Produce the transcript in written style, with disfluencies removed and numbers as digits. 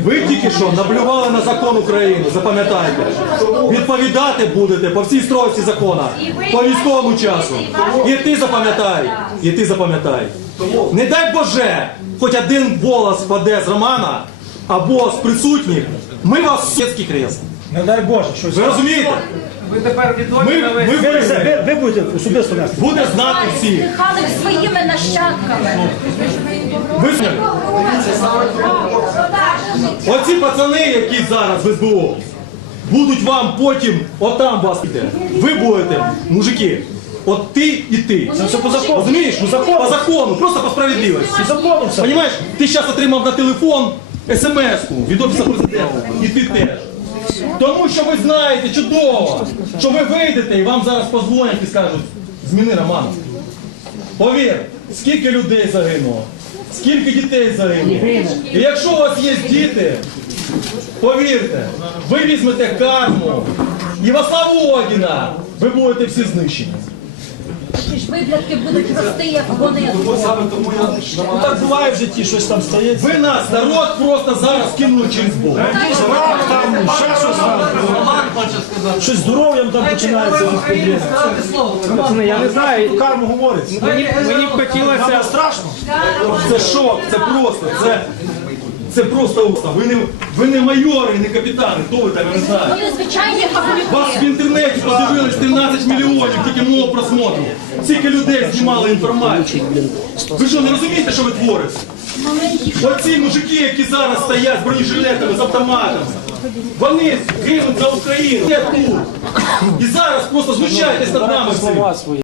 Ви тільки що наблювали на закон України, запам'ятайте. Відповідати будете по всій стройці закону, по військовому часу. І ти запам'ятай, і ти запам'ятай. Не дай Боже, хоч один голос впаде з Романа або з присутніх, ми вас в сєцький крест. Не дай Боже, щось. Ви розумієте? Ви тепер відомі на весь світ. Ви будете особисто нести. Буде знати всі. Дихали своїми нащадками. Висновок. Оці пацани, які зараз в СБУ, будуть вам потім, отам вас іде. Ви будете, мужики, от ти і ти. Це все по закону. Розумієш? По закону, просто по справедливості. По закону все. Понимаєш, ти зараз отримав на телефон смс-ку від Офісу Президента. І ти теж. Тому що ви знаєте чудово, що ви вийдете і вам зараз позвонять і скажуть, зміни Романа. Повір, скільки людей загинуло, скільки дітей загинуло. І якщо у вас є діти, повірте, ви візьмете карму і во славу Одіна ви будете всі знищені. Ті ж виблядки будуть рости, як вони. Ну так буває в житті, щось там стається. Ви нас, народ, просто зараз кинули через Бог. Рак там, ще щось там. Щось з здоров'ям там починається проблеми. Пацани, я не знаю, Карму говорить. мені б хотілося... Нам страшно. Це шок, це просто уста. Ви не майори, не капітани, хто ви там, я не знаю. Вони звичайні Вас в паблюки. інтернеті подивились 13 мільйонів, тільки мого просмотру. Скільки людей знімали інформацію. Ви що, не розумієте, що ви творите? Оці мужики, які зараз стоять з бронежилетами, з автоматами, вони гинуть за Україну. Де тут? І зараз просто знущайтесь над нами всіма.